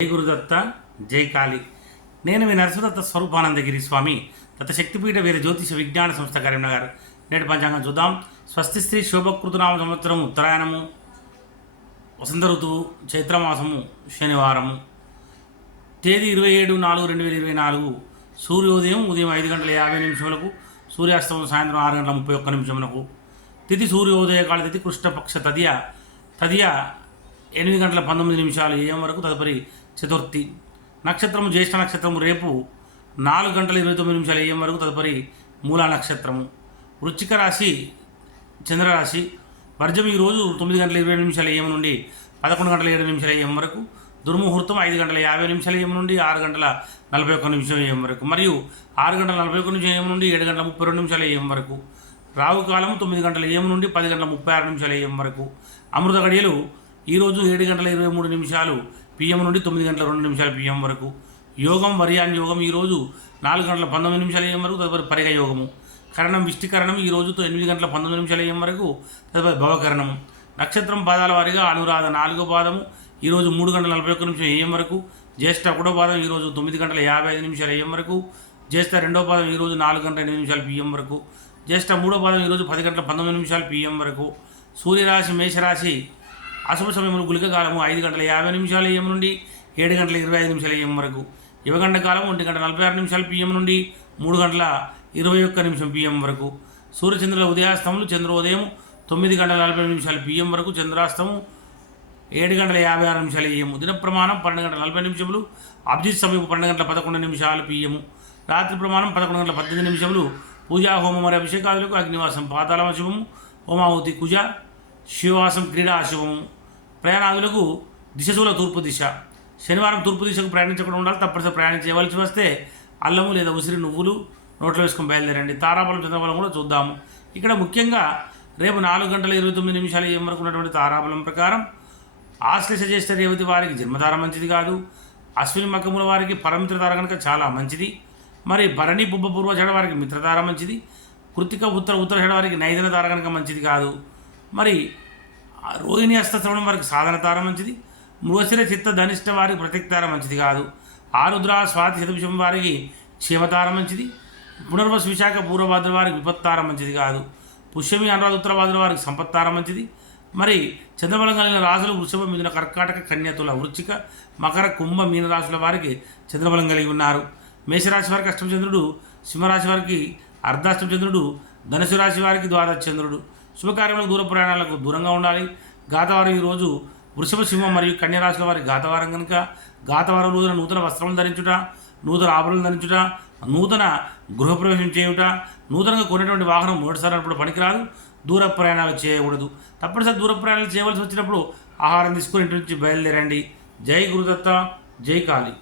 జై గురుదత్త జై కాళి. నేను మీ నరసింహదత్త స్వరూపానందగిరి స్వామి. దత్త శక్తిపీఠ వీర జ్యోతిష విజ్ఞాన సంస్థ కరీంనగర్. నేటి పంచాంగం చూద్దాం. స్వస్తి స్త్రీ శోభకృతనామ సంవత్సరం ఉత్తరాయణము వసంత ఋతువు చైత్రమాసము శనివారము. తేదీ ఇరవై ఏడు నాలుగు రెండు వేల ఇరవై నాలుగు. సూర్యోదయం ఉదయం ఐదు గంటల యాభై నిమిషములకు సూర్యాస్తమం సాయంత్రం ఆరు గంటల ముప్పై ఒక్క నిమిషములకు తిథి సూర్యోదయ కాల తిథి కృష్ణపక్ష తదియ తదియ ఎనిమిది గంటల పంతొమ్మిది నిమిషాలు ఏఎం వరకు తదుపరి చతుర్థి నక్షత్రము జ్యేష్ఠ నక్షత్రము రేపు నాలుగు గంటల ఇరవై తొమ్మిది నిమిషాలు ఏఎం వరకు తదుపరి మూలా నక్షత్రము. వృచ్చిక రాశి చంద్రరాశి వర్జం ఈరోజు తొమ్మిది గంటల ఇరవై నిమిషాల ఏఎం నుండి పదకొండు గంటల ఏడు నిమిషాల ఏఎం వరకు దుర్ముహూర్తం ఐదు గంటల యాభై నిమిషాల ఏం నుండి ఆరు గంటల నలభై ఒక్క నిమిషం ఏం వరకు మరియు ఆరు గంటల నలభై ఒక్క నిమిషం ఏం నుండి ఏడు గంటల ముప్పై రెండు నిమిషాల ఏం వరకు రావు కాలం తొమ్మిది గంటల ఏఎం నుండి పది గంటల ముప్పై ఆరు నిమిషాల ఏం వరకు అమృత గడియలు ఈరోజు ఏడు గంటల ఇరవై మూడు నిమిషాలు పిఎం నుండి తొమ్మిది గంటల రెండు నిమిషాల పిఎం వరకు. యోగం వర్యాన్ యోగం ఈరోజు నాలుగు గంటల పంతొమ్మిది నిమిషాల ఏఎం వరకు తదుపరి పరిగ యోగము. కరణం విష్టికరణం ఈ రోజుతో ఎనిమిది గంటల పంతొమ్మిది నిమిషాల ఏం వరకు తదుపరి భవకరణం నక్షత్రం పాదాల వారిగా అనురాధ నాలుగో పాదము. ఈరోజు మూడు గంటల నలభై ఒక్క నిమిషం ఏఎం వరకు. జ్యేష్ఠ ఒకటో పాదం ఈరోజు తొమ్మిది గంటల యాభై ఐదు నిమిషాల ఏఎం వరకు. జ్యేష్ఠ రెండో పాదం ఈరోజు నాలుగు గంటల ఎనిమిది నిమిషాల పిఎం వరకు. జ్యేష్ఠ మూడో పాదం ఈరోజు పది గంటల పంతొమ్మిది నిమిషాల పిఎం వరకు. సూర్యరాశి మేషరాశి అశుభ సమయంలో గుళిక కాలము ఐదు గంటల యాభై నిమిషాల ఏం నుండి ఏడు గంటల ఇరవై ఐదు నిమిషాల ఏం వరకు. యువగంట కాలం ఒంటి గంట నలభై ఆరు నిమిషాలు పిఎం నుండి మూడు గంటల ఇరవై ఒక్క నిమిషం పిఎం వరకు. సూర్యచంద్రుల ఉదయాస్తములు చంద్రోదయం తొమ్మిది గంటల నలభై నిమిషాలు పిఎం వరకు చంద్రాస్తము ఏడు గంటల యాభై ఆరు నిమిషాలు ఏఎం. దిన ప్రమాణం పన్నెండు గంటల నలభై నిమిషములు అభిజిత్ సమయం పన్నెండు గంటల పదకొండు నిమిషాలు పిఎము రాత్రి ప్రమాణం పదకొండు గంటల పద్దెనిమిది నిమిషములు పూజా హోమం మరియు అభిషేకాదులకు అగ్నివాసం పాతాళం శుభము హోమావతి కుజ శివవాసం క్రీడా అశుభము ప్రయాణాదులకు దిశశూల తూర్పు దిశ. శనివారం తూర్పు దిశకు ప్రయాణించకుండా ఉండాలి. తప్పనిసరి ప్రయాణం చేయవలసి వస్తే అల్లము లేదా ఉసిరి నువ్వులు నోట్లో వేసుకొని బయలుదేరండి. తారాబలం చంద్రబలం కూడా చూద్దాము. ఇక్కడ ముఖ్యంగా రేపు నాలుగు గంటల ఇరవై తొమ్మిది నిమిషాలు ఏం వరకు ఉన్నటువంటి తారాబలం ప్రకారం ఆశ్లేష జ్యేష్ఠ రేవతి వారికి జన్మధార మంచిది కాదు. అశ్విని మకముల వారికి పరమిత్రధార కనుక చాలా మంచిది. మరి భరణి బుబ్బ పూర్వ చెడ వారికి మిత్రధార మంచిది. కృతిక ఉత్తర ఉత్తర చెడ వారికి నైదన ధార కనుక మంచిది కాదు. మరి రోహిణి హస్తశ్రవణం వారికి సాధన తార మంచిది. మృగశిర చిత్త ధనిష్ట వారికి ప్రతిక్తార మంచిది కాదు. ఆరుద్ర స్వాతి శతభిషం వారికి క్షేమతార మంచిది. పునర్వశ విశాఖ పూర్వభాద్ర వారికి విపత్తార మంచిది కాదు. పుష్యమి అనురాధ ఉత్తరభాద్ర వారికి సంపత్తార మంచిది. మరి చంద్రబలం కలిగిన రాశులు వృషభ మిథున కర్కాటక కన్యతుల వృచ్చిక మకర కుంభ మీనరాశుల వారికి చంద్రబలం కలిగి ఉన్నారు. మేషరాశి వారికి అష్టమచంద్రుడు సింహరాశి వారికి అర్ధాష్టమచంద్రుడు ధనుసు రాశి వారికి ద్వాదశ చంద్రుడు. శుభకార్యములకు దూర ప్రయాణాలకు దూరంగా ఉండాలి. గాతవారం ఈరోజు వృషభ సింహం మరియు కన్యరాశుల వారి గాతవారం కనుక గాతవారం రోజున నూతన వస్త్రములు ధరించుట నూతన ఆభరణలు ధరించుట నూతన గృహప్రవేశం చేయుట నూతనంగా కొనేటువంటి వాహనం మొదటిసారి అప్పుడు పనికిరాదు దూర ప్రయాణాలు చేయకూడదు. తప్పనిసరి దూర ప్రయాణాలు చేయవలసి వచ్చినప్పుడు ఆహారం తీసుకుని ఇంటి నుంచి బయలుదేరండి. జై గురుదత్త జై కాళీ.